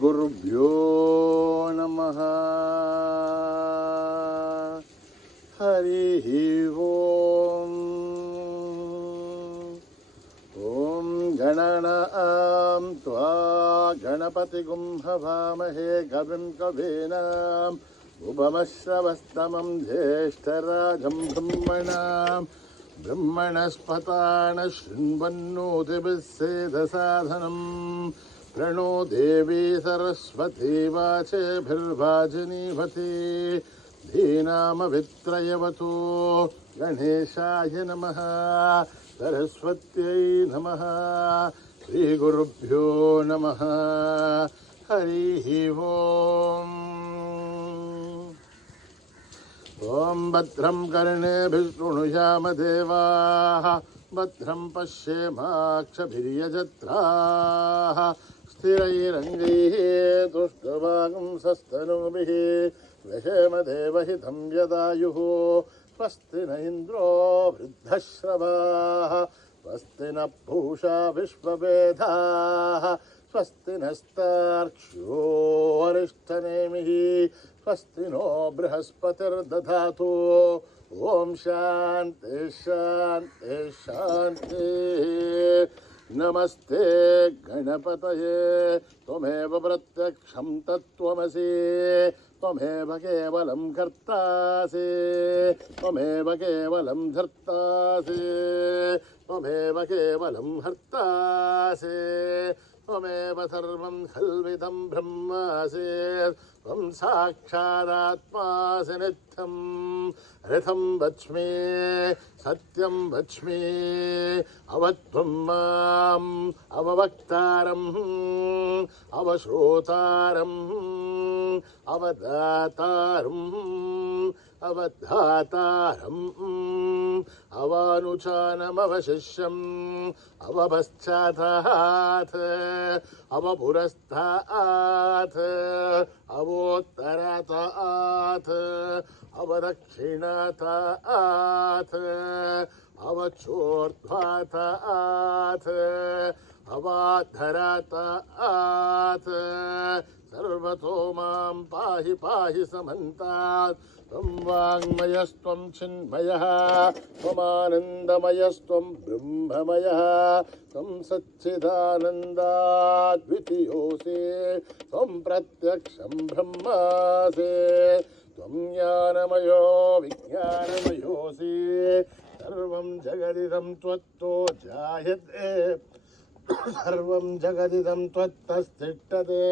गुरुभ्यो नमः। हरि ओम। ओम गणनां त्वा गणपतिगुं हवामहे कविं कवीनाम् उपमश्रवस्तमं ज्येष्ठराजं ब्रह्मणस्पतान शृण्वन्नोतिभिः सेदसाधनम् प्रणो देवी सरस्वती वाचेभिर्वाजिनीवती धीनामवित्रयवतु गणेशाय नमः सरस्वत्यै नमः श्रीगुरुभ्यो नमः हरिः ओम्। ॐ भद्रं कर्णेभिः शृणुयाम देवाः भद्रं पश्येमाक्षभिर्यजत्राः स्थिरैरङ्गैः तुष्टवागुंसस्तनूभिः व्यशेम देवहितं यदायुः स्वस्ति न इन्द्रो वृद्धश्रवाः स्वस्ति न पूषा विश्ववेदाः स्वस्ति नस्तार्क्ष्यो अरिष्ठनेमिः स्वस्ति नो बृहस्पतिर्दधातु। ओम शांति शांति शांति। नमस्ते गणपतये त्वमेव प्रत्यक्षं तत्त्वमसि त्वमेव केवलं कर्तासि त्वमेव केवलं धर्तासि त्वमेव केवलं हर्तासि त्वमेव सर्वं खल्विदं ब्रह्मासि त्वं साक्षादात्मासि नित्यं ऋतं वच्मि सत्यं वच्मि अवत्वं माम् अववक्तारम् अवश्रोतारम् अवदातारम् अवधातारम् अवानुचानमवशिष्यम् अवपश्चातात् अवपुरस्तात् अवोत्तरातात् अवदक्षिणातात् अवचोर्ध्वातात् अवाधरातात् सर्वतो मां पाहि पाहि समन्तात्। त्वं वाङ्मयस्त्वं चिन्मयः त्वमानन्दमयस्त्वं ब्रह्ममयः त्वं सच्चिदानन्दाद्वितीयोऽसि त्वं प्रत्यक्षं ब्रह्मासि त्वं ज्ञानमयो विज्ञानमयोऽसि सर्वं जगदिदं त्वत्तो जायते सर्वं जगदिदं त्वत्तस्तिष्ठते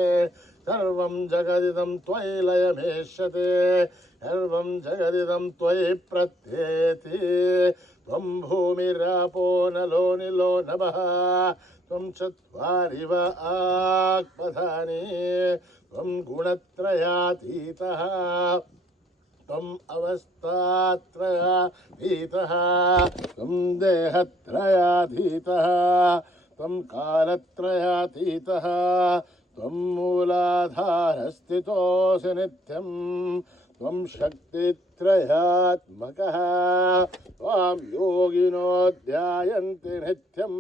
सर्वं जगदिदं त्वयि लयमेष्यते सर्वं जगदिदं त्वयि प्रत्येति त्वं भूमिरापो नलो निलो नभः त्वं चत्वारिव आत्मधानि त्वं गुणत्रयातीतः त्वम् अवस्थात्रयातीतः त्वं देहत्रयातीतः त्वं कालत्रयातीतः त्वं मूलाधारस्थितोऽसि नित्यं त्वं शक्तित्रयात्मकः त्वां योगिनो ध्यायन्ति नित्यं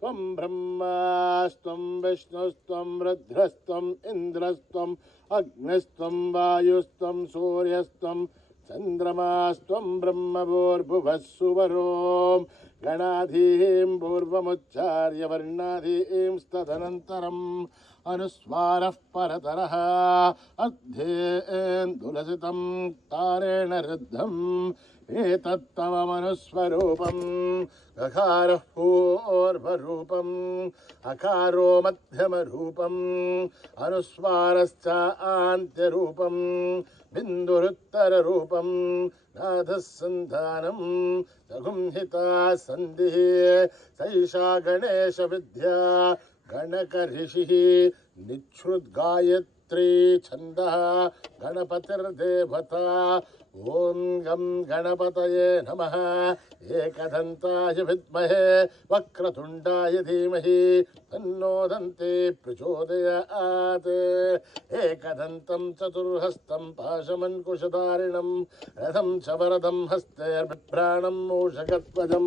त्वं ब्रह्मास्त्वं विष्णुस्त्वं रुद्रस्त्वम् इन्द्रस्त्वम् अग्निस्त्वं वायुस्त्वं सूर्यस्त्वं चन्द्रमास्त्वं ब्रह्मभूर्भुवः सुवरों गणाधीं पूर्वमुच्चार्य वर्णाधीं तदनन्तरम् अनुस्वारः परतरः अध्येन्दुलसितं तारेण रुद्धम् एतत्तव मनुस्वरूपम् अकारः पूर्वरूपम् अकारो मध्यमरूपम् अनुस्वारश्च आन्त्यरूपम् बिन्दुरुत्तररूपम् नाथः सन्धानम् सगुंहिता सन्धिः सैषा गणेशविद्या गणकऋषिः निच्छ्रुद्गायत्री छन्दः गणपतिर्देवता ॐ गं गणपतये नमः एकदन्ताय विद्महे वक्रतुण्डाय धीमहि तन्नो दन्ती प्रचोदयात् एकदन्तं चतुर्हस्तं पाशमङ्कुशधारिणं रथं च वरदं हस्ते बिभ्राणं मूषकध्वजं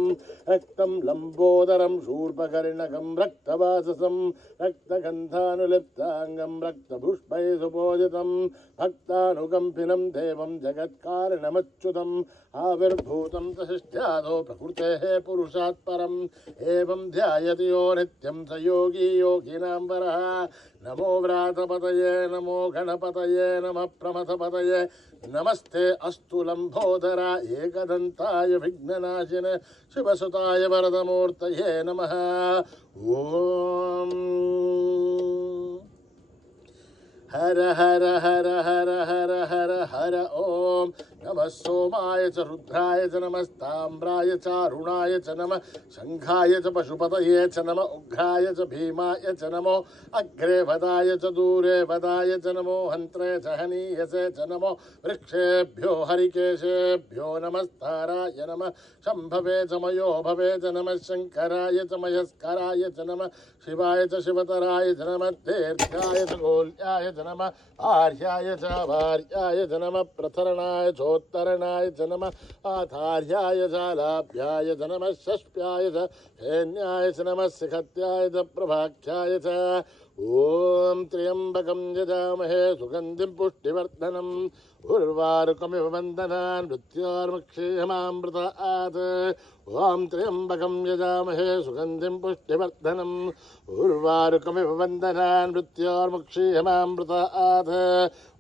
रक्तं लम्बोदरं शूर्पकर्णकं रक्तवाससं रक्तगन्धानुलिप्ताङ्गं रक्तपुष्पैः सुपूजितं भक्तानुकम्पिनं देवं जगत्कारणमच्युतम् आविर्भूतं च शिष्ठ्यादो प्रकृतेः पुरुषात् परम् एवं ध्यायति यो नित्यं स योगी योगिनां वरः नमो व्रातपतये नमो गणपतये नमः प्रमथपतये नमस्ते अस्तु लम्बोदरा एकदन्ताय विघ्ननाशिने शिवसुताय वरदमूर्तये नमः ॐ हर हर हर हर हर हर हर ओम नमः सोमाय च रुद्राय च नमस्ताम्राय च अरुणाय च नमः शंखाय च पशुपतये च नमः उग्राय च भीमाय च नमो अग्रे वदाय च दूरे वदाय च नमो हन्त्रे च हनीयसे च नमो वृक्षेभ्यो हरिकेशेभ्यो नमस्ताराय नमः शम्भवे च मयो भवे च नमः शंकराय च मयस्कराय च नमः शिवाय च शिवतराय च नमः दीर्घाय च गोल्याय च नमः आर्याय च भार्याय च नमः प्रथरणाय चोत्तरणाय च नमः आधार्याय च लाभ्याय च नमः षष्प्याय च सैन्याय च नमः शिखत्याय च प्रभाख्याय च ॐ त्र्यम्बकं यजामहे सुगन्धिं पुष्टिवर्धनम् उर्वारुकमिव वन्दनान् मृत्योर्मुक्षीयमामृतात् ॐ त्र्यम्बकं यजामहे सुगन्धिं पुष्टिवर्धनम् उर्वारुकमिव वन्दनान् मृत्योर्मुक्षीयमामृतात्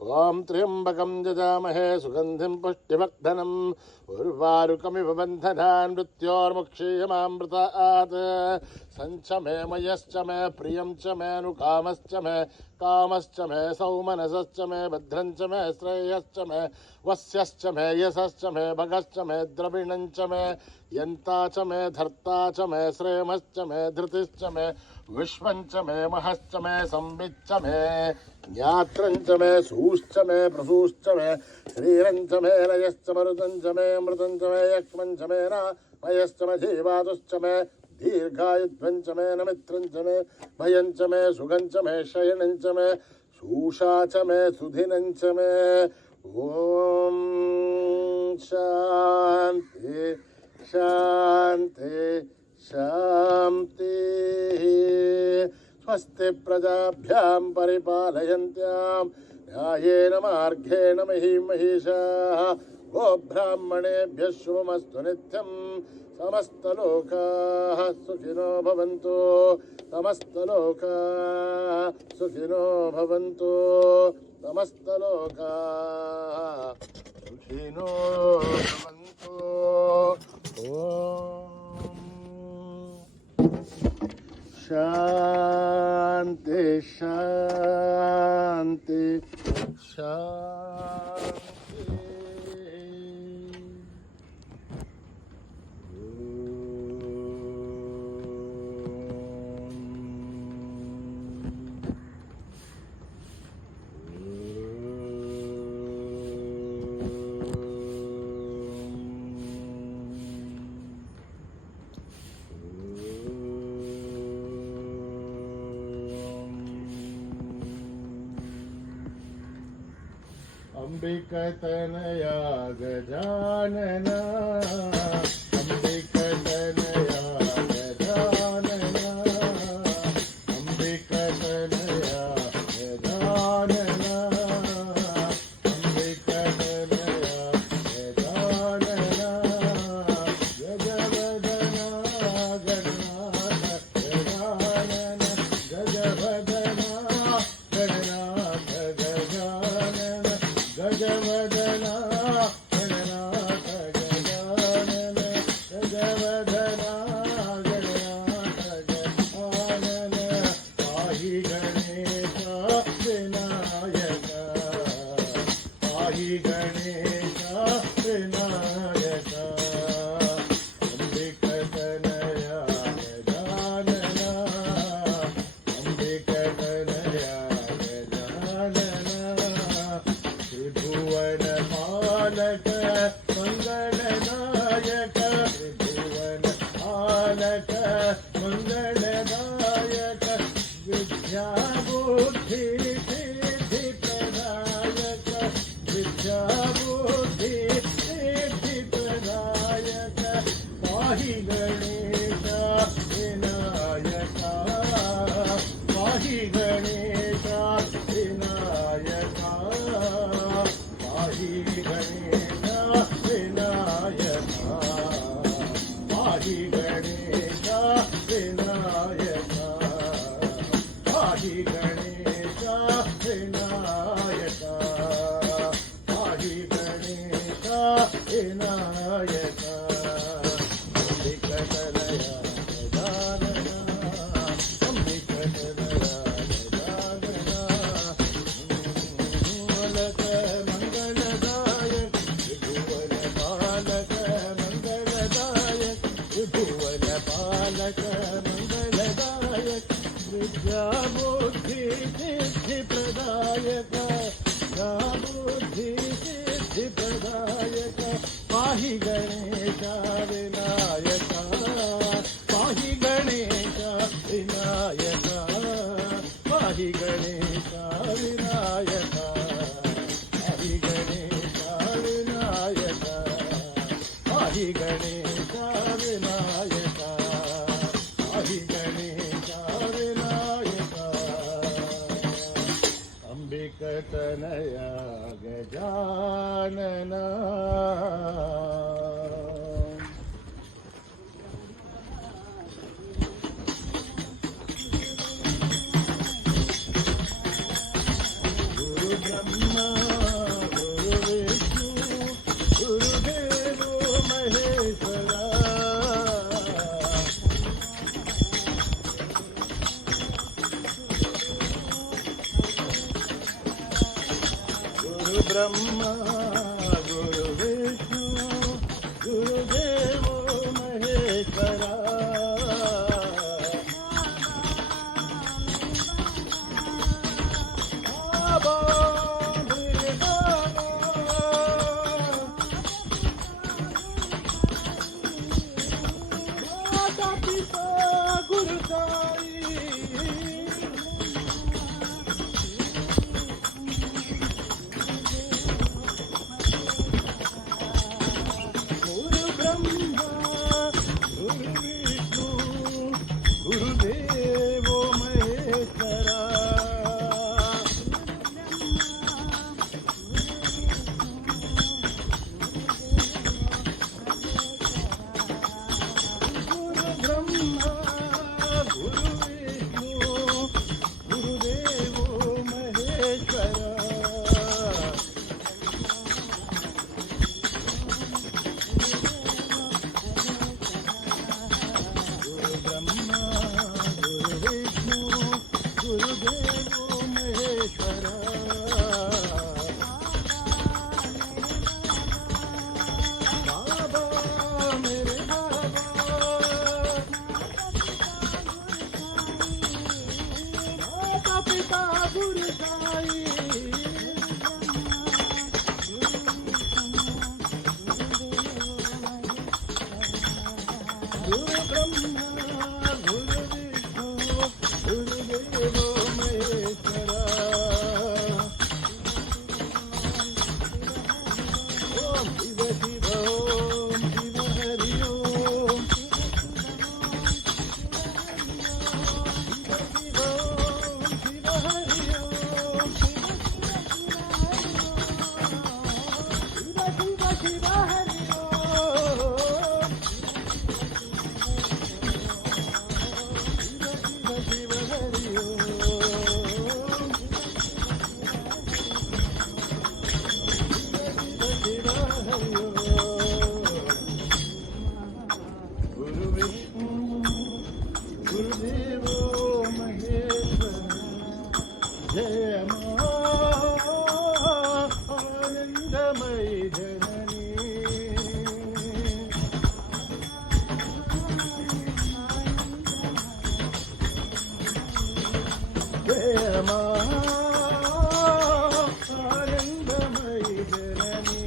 ॐ त्र्यम्बकं यजामहे सुगन्धिं पुष्टिवर्धनम् उर्वारुकमिव वन्दनान् मृत्योर्मुक्षीयमामृतात् सञ्च मे मयश्च मे प्रियं च मेऽनुकामश्च मे कामश्च मे सौमनसश्च मे भद्रं च मे श्रेयश्च मे वस्यश्च मे यशश्च मे भगश्च मे द्रविणं च मे यन्ता च मे धर्ता च मे श्रेमश्च मे धृतिश्च मे विश्वं च मे महश्च मे संविच्च मे ज्ञात्रं च मे सूश्च मे प्रसूश्च मे श्रीरं च मे लयश्च मरुतं च मे अमृतं च मे यक्ष्मं च मे नामयश्च मे जीवातुश्च मे दीर्घायुध्वं च मे नमित्रं च मे भयं च मे सुगं च मे शयनं च मे शूषा च मे सुधिनं च मे ॐ शान्ति शान्ति शान्तिः स्वस्ति प्रजाभ्यां परिपालयन्त्यां न्यायेन मार्गेण महीं महिषाः गोब्राह्मणेभ्यः शुभमस्तु नित्यं समस्तलोकाः सुखिनो भवन्तु समस्तलोकाः सुखिनो भवन्तु समस्तलोकाः सुखिनो भवन्तु ॐ शान्ति शान्ति शान्ति अंबिकतनया गजानना अंबिकतनया गजानना अंबिकतनया गजानना अंबिकतनया गजानना गजवदना गणनाथ गजानन गजवदना गणनाथ गजानन गजवदना गणनाथ गजानन गजवदना गणनाथ गजानन पाहि गणेश विनायक पाहि गणेश विनायक अंबिकतनया गजानना अंबिकतनया गजानना त्रिभुवन पालक गणेश विनायका पाहि गणेश विनायका पाहि गणेश विनायका पाहि गणेश विनायका पाहि गणेश विनायका पाहि गणेश विनायका अंबिकतनया गजानना अंबिकतनया गजानना बालक मंगलदायक विभुवन बालक मंगलदायक विभुवन बालक मंगलदायक विद्या बुद्धि सिद्धि प्रदायक बुद्धि सिद्धि प्रदायक पाहि गणेश विनायका पाहि गणेश विनायका पाहि गणेश विनायका पाहि गणेश विनायका पाहि गणेश विनायका पाहि गणेश विनायका अंबिकतनया गजानना गुरु ब्रह्मा गुरु विष्णु गुरुदेवो महेश्वरा गुरु ब्रह्मा गुरु विष्णु गुरुदेवो महेश्वरा बाबा मेरे बाबा माता पिता गुरु साई गुरु ब्रह्मा गुरु विष्णु गुरुदेवो महेश्वरा गुरु ब्रह्मा गुरु विष्णु गुरुदेवो महेश्वरा गुरु ब्रह्मा गुरु विष्णु गुरुदेवो महेश्वरा बाबा मेरे बाबा माता पिता गुरु साई गुरु ब्रह्मा गुरु विष्णु गुरुदेवो महेश्वरा ओम शिव शिव ओम शिव हरि ओम शिव ओम शिव हरि ओम शिव शिव हरि ओम शिव हरि ओम शिव हरि ओम गुरु विष्णु गुरुदेवो महेश्वरा जय मा आनंदमयी जननी जय मा आनंदमयी जननी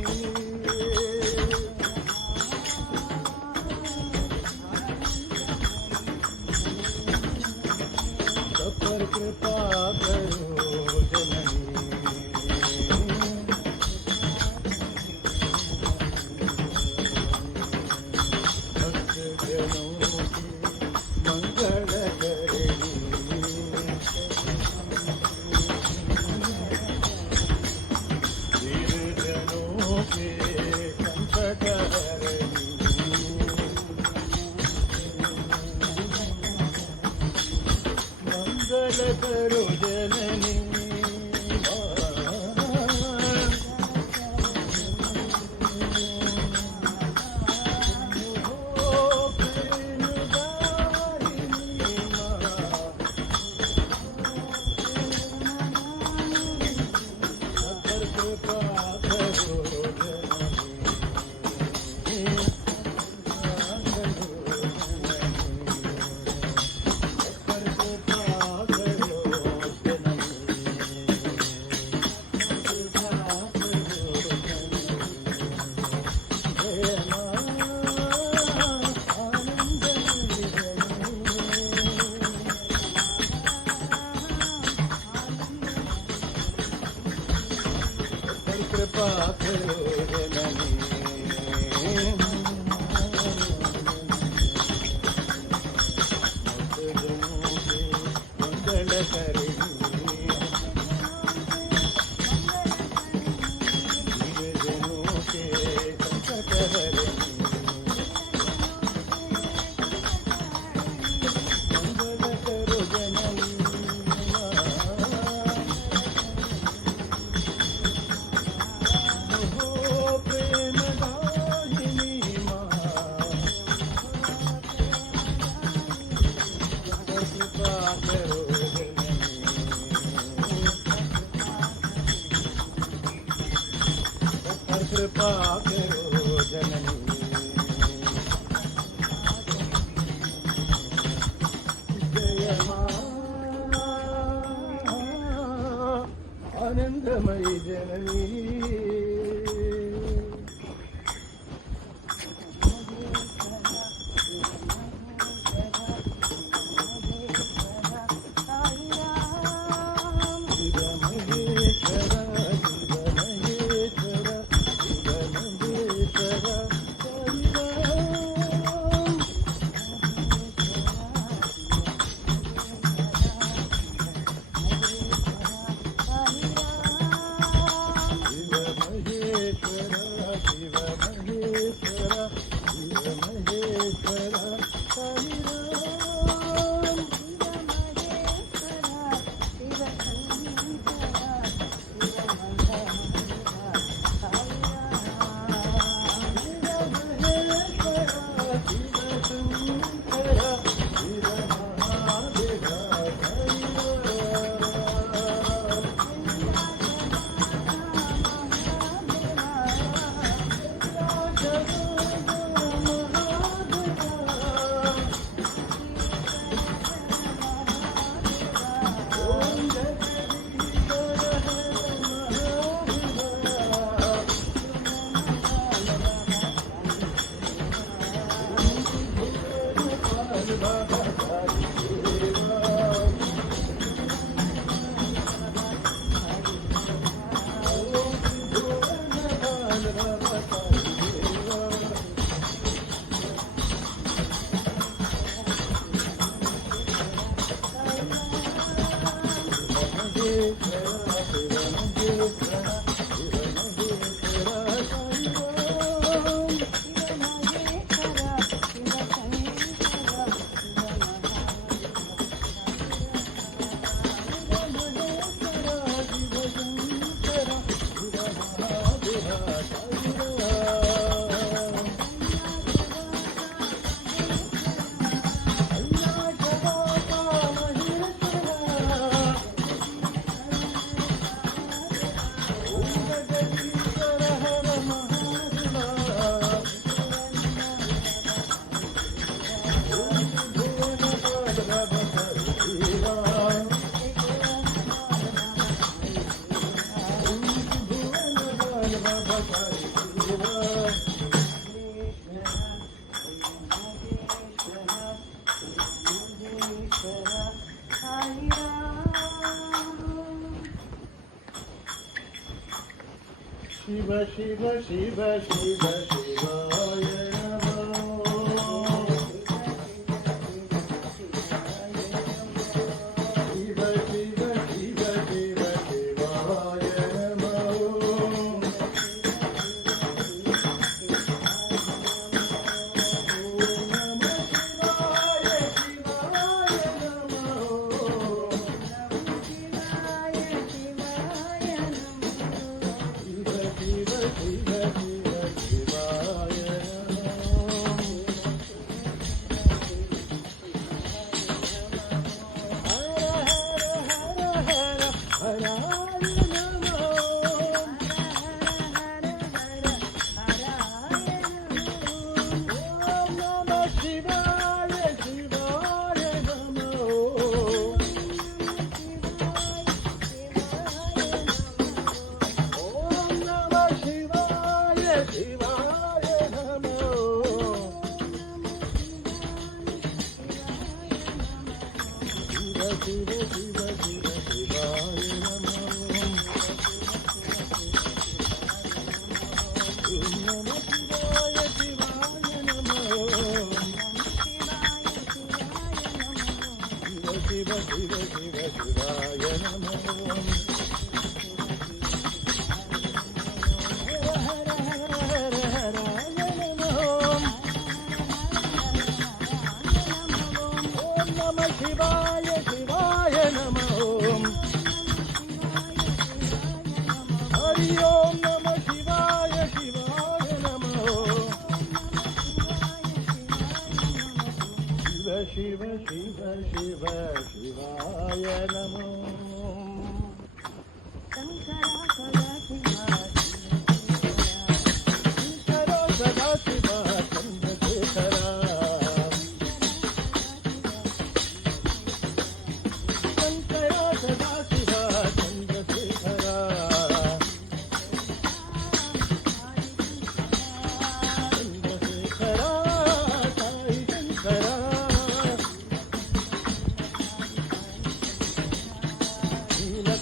सब पर कृपा करो जननी भक्त जनों आनंदमयी जननी शिव शिव शिव शिव शिवाय नमः शिव शिव शिव शिवाय नमो शंकरो सदा शिव चंद्रशेखरा शंकरो सदा शिव चंद्रशेखरा चंद्रशेखरा साई शंकरा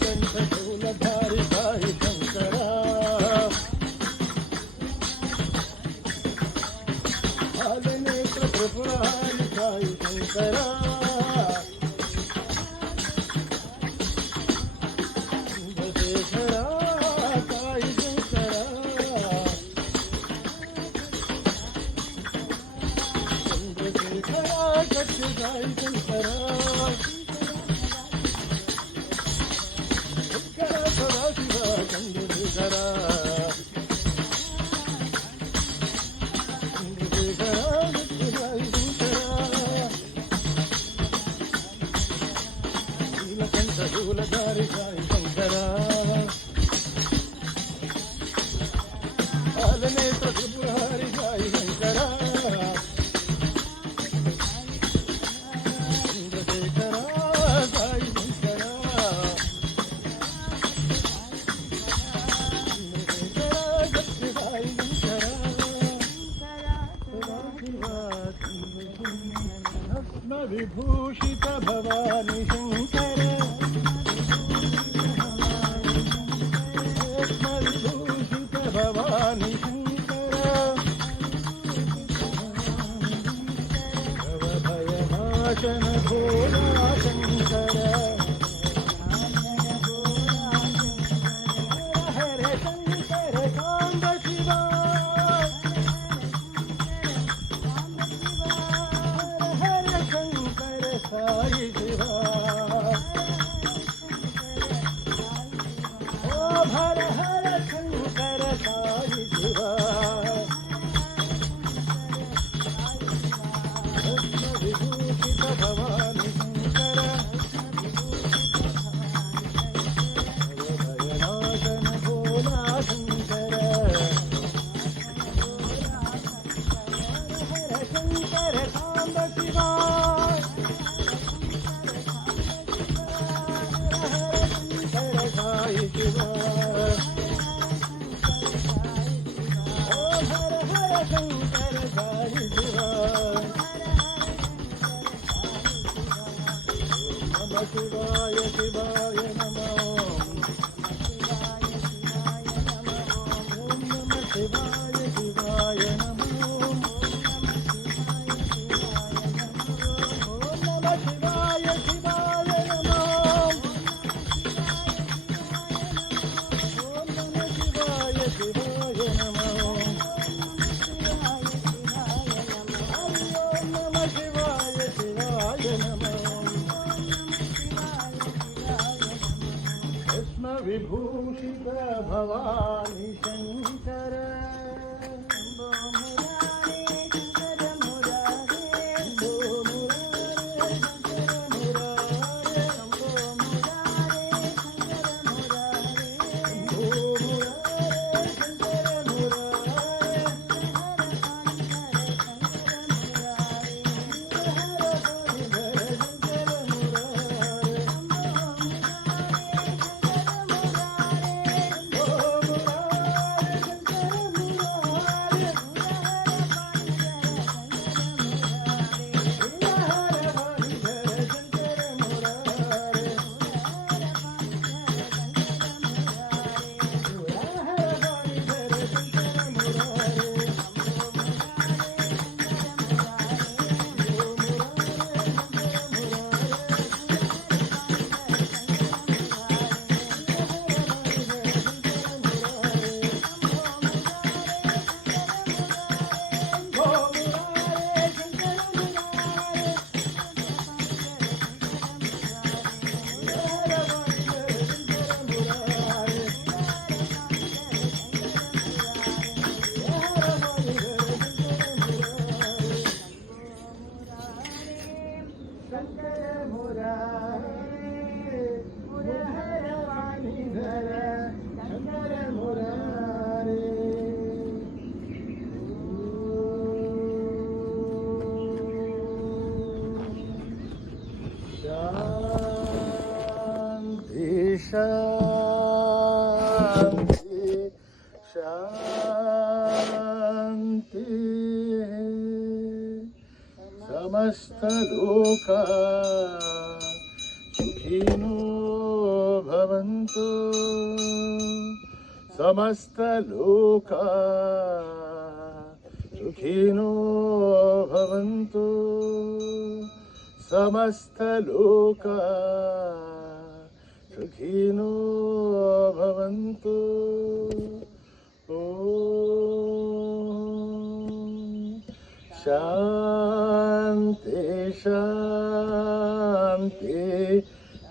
शूलधारी साई शंकरा हालनेत्र त्रिपुरारी साई शंकरा चंद्रशेखरा साई शंकरा चंद्रशेखरा कच्छ साई शंकरा चंद्रशेखरा नीलकंठ शूलधारी साई शंकरा हालनेत्र त्रिपुरारी साई शंकरा चंद्रशेखरा साई शंकरा विभूषित भवानी शंकर विभूषित भवानी शंकर भयनाशन भोला शंकर हर शंकर सांब शिवा साई शिवा ओ हर हर शंकर साई शिवा विभूषित भवानी शंकर भयनाशन भोला शंकर हर शंकर सांब शिवा साई शिवा ओ हर हर शंकर साई शिवा नमः शिवाय शिवाय नमः ओम नमः शिवाय शिवाय नमः ओम नमः शिवाय शिवाय नमः शिवाय नमः ओम नमः शिवाय शिवाय नमः शंकर मुरारे मुरहर वाणी धर शंकर मुरारे शांति शांति शांति समस्त लोका सुखिनो भवन्तु समस्त लोका सुखिनो भवन्तु समस्त लोका सुखिनो भवन्तु शांति शांति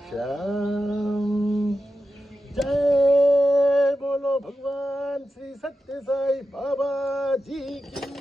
शांति जय बोलो भगवान श्री सत्य साई बाबा जी की